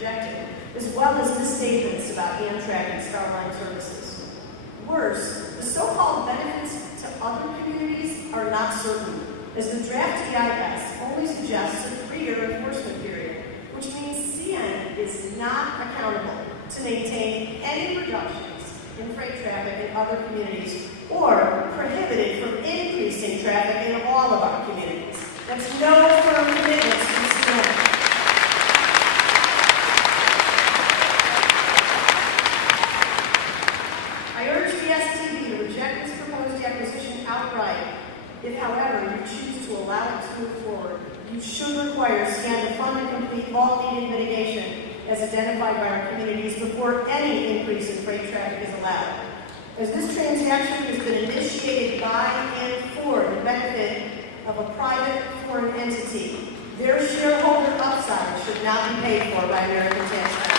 rejected, as well as misstatements about Amtrak and Starline services. Worse, the so-called benefits to other communities are not certain, as the draft EIS only suggests a 3-year enforcement period, which means CN is not accountable to maintain any reductions in freight traffic in other communities or prohibited from increasing traffic in all of our communities. That's no firm commitments from CN. I urge the STB to reject this proposed acquisition outright. If, however, you choose to allow it to move forward, you should require CN to fund and complete all needed mitigation as identified by our communities before any increase in freight traffic is allowed. As this transaction has been initiated by and for the benefit of a private foreign entity, their shareholder upside should not be paid for by American taxpayers.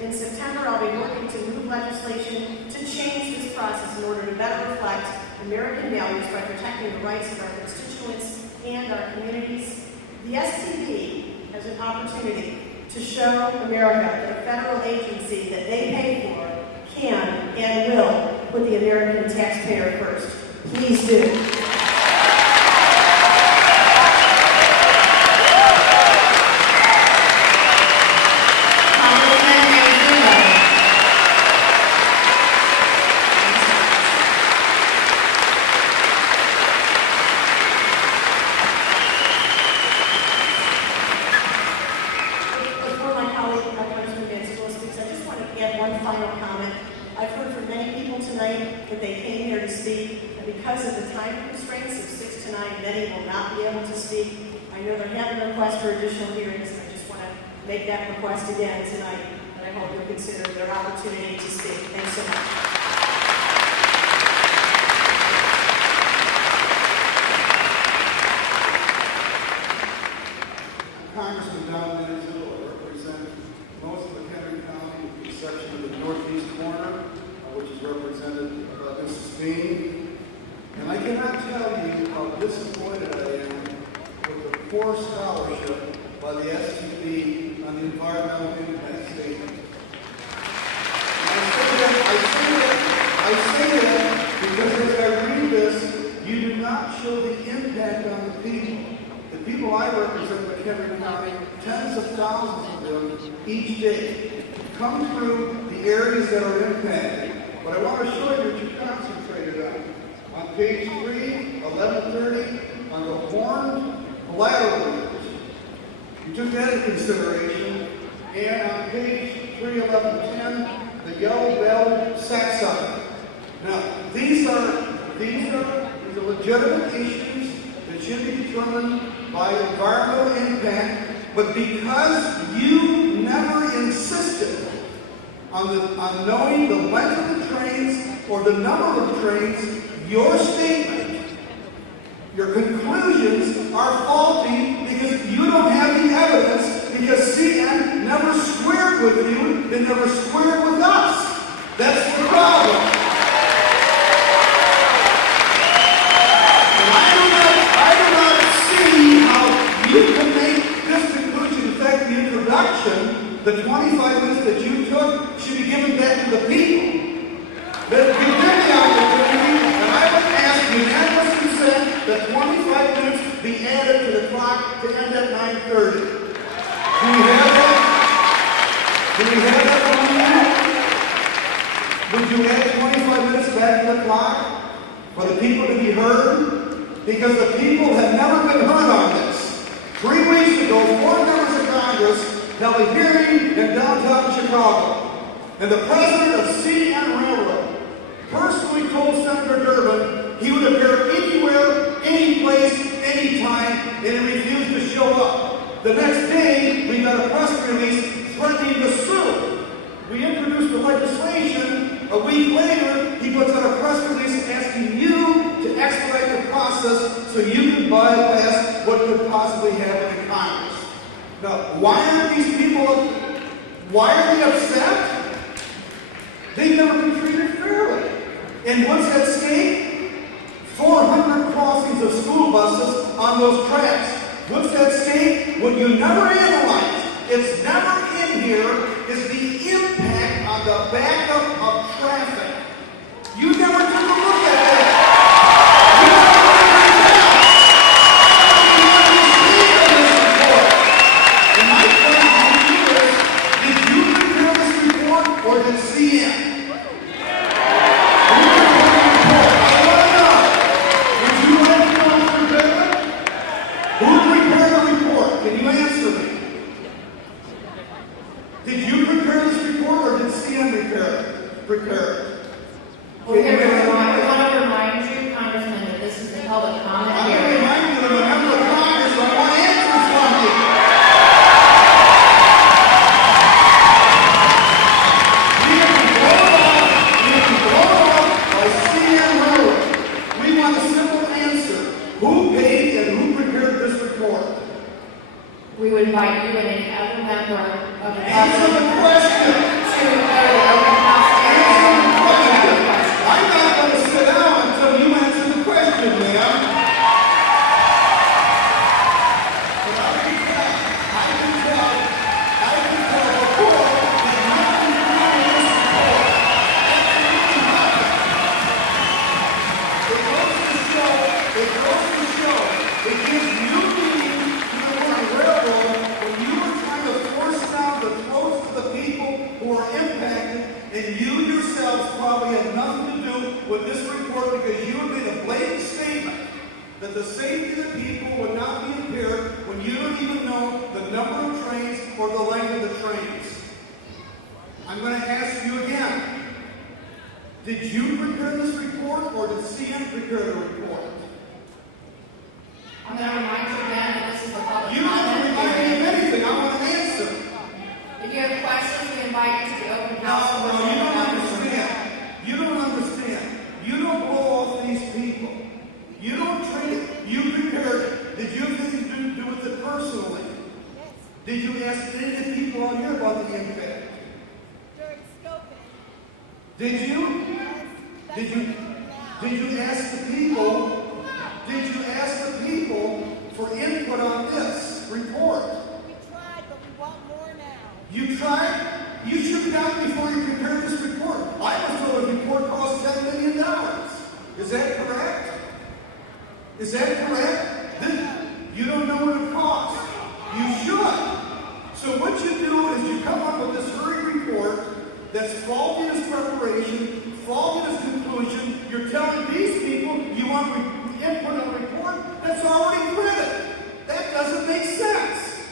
In September, I'll be working to move legislation to change this process in order to better reflect American values by protecting the rights of our constituents and our communities. The STB has an opportunity to show America that a federal agency that they pay for can and will put the American taxpayer first. Please do. Because of the time constraints of 6 to 9, many will not be able to speak. I know they're having a request for additional hearings, and I just want to make that request again tonight, and I hope you'll consider their opportunity to speak. Thanks so much. Congressman Manzullo, I represent most of McHenry County, with the exception of the northeast corner, which is represented by Mrs. Bean. And I cannot tell you how disappointed I am with the poor scholarship by the STB on the environmental impact statement. And I say that because as I read this, you do not show the impact on the people. The people I represent in McHenry County, tens of thousands of them each day, come through the areas that are impacted. But I want to show you what you concentrated on. On page 3, 1130, on the horned bladder wheels. You took that into consideration. And on page 3, 1110, the yellow-belled saxon. Now, these are legitimate issues that should be determined by environmental impact, but because you never insisted on knowing the length of the trains or the number of trains, your statement, your conclusions are faulty because you don't have the evidence, because CN never squared with you, they never squared with us. That's the problem. And I do not see how you can make this conclusion. In fact, the introduction, the 25 minutes that you took, should be given back to the people. That we did the opportunity, and I would ask unanimous consent that 25 minutes be added to the clock to end at 9:30. Do we have that? Do we have that one minute? Would you add 25 minutes back to the clock for the people to be heard? Because the people have never been heard on this. 3 weeks ago, 4 members of Congress held a hearing in downtown Chicago. And the president of CN Railroad personally told Senator Durbin he would appear anywhere, any place, anytime, and he refused to show up. The next day, we got a press release threatening to sue. We introduced the legislation. A week later, he puts out a process so you can bypass what could possibly happen in Congress. Now, why are these people, why are they upset? They've never been treated fairly. And what's at stake? 400 crossings of school buses on those tracks. What's at stake? What you never analyze, it's never in here, is the impact on the backup of traffic. You never took a look at that. Or did CN? Who prepared the report? Can you answer me? Did you prepare this report or did CN prepare it? Okay, we want to remind you, Congressman, that this is the public comment I'm going to hearing. remind you that I'm a member of Congress, so I want answers from you. We want a simple answer. Who paid and who prepared this report? We would invite you and any other member of the Answer the public question. to go to the open house Answer area. the question. I'm not going to sit down until you answer the question, ma'am. But I can tell before that nothing to do with this report. It goes to show, it gives you meaning to the word railroad when you were trying to force down the throats of the people who are impacted, and you yourselves probably had nothing to do with this report because you have made a blatant statement that the safety of the people would not be impaired when you don't even know the number of trains or the length of the trains. I'm going to ask you again. Did you prepare this report or did CN prepare the report? I'm going to remind you again that this is the public You don't have to comment remind me hearing. of anything. I want an answer. If you have questions, we invite you to the open house. No, you don't understand. You don't understand. You don't blow off these people. You don't treat it. You prepared it. Did you have anything to do with it personally? Did you ask any of the people out here about the impact? Did you? Did you ask the people? Did you ask the people for input on this report? We tried, but we want more now. You tried? You should have done before you prepared this report. I was told the report cost $10 million. Is that correct? Is that correct? You don't know what it costs. You should. So what you do is you come up with this very report that's faulty in its preparation, faulty in its conclusion. You're telling these people you want input on a report that's already printed. That doesn't make sense.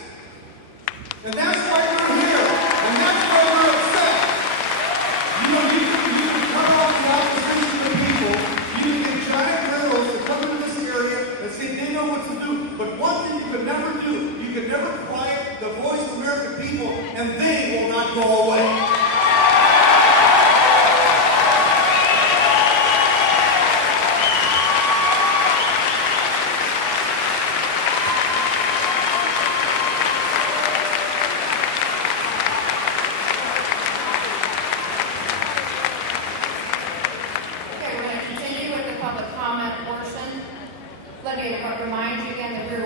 And that's why we're here. And that's why we're upset. You can cut off the opposition to people. You can get giant railroads to come into this area and say they know what to do. But one thing you could never do, you could never quiet the voice of the American people, and they will not go away. Okay, we're going to continue with the public comment portion. Let me remind you again that we're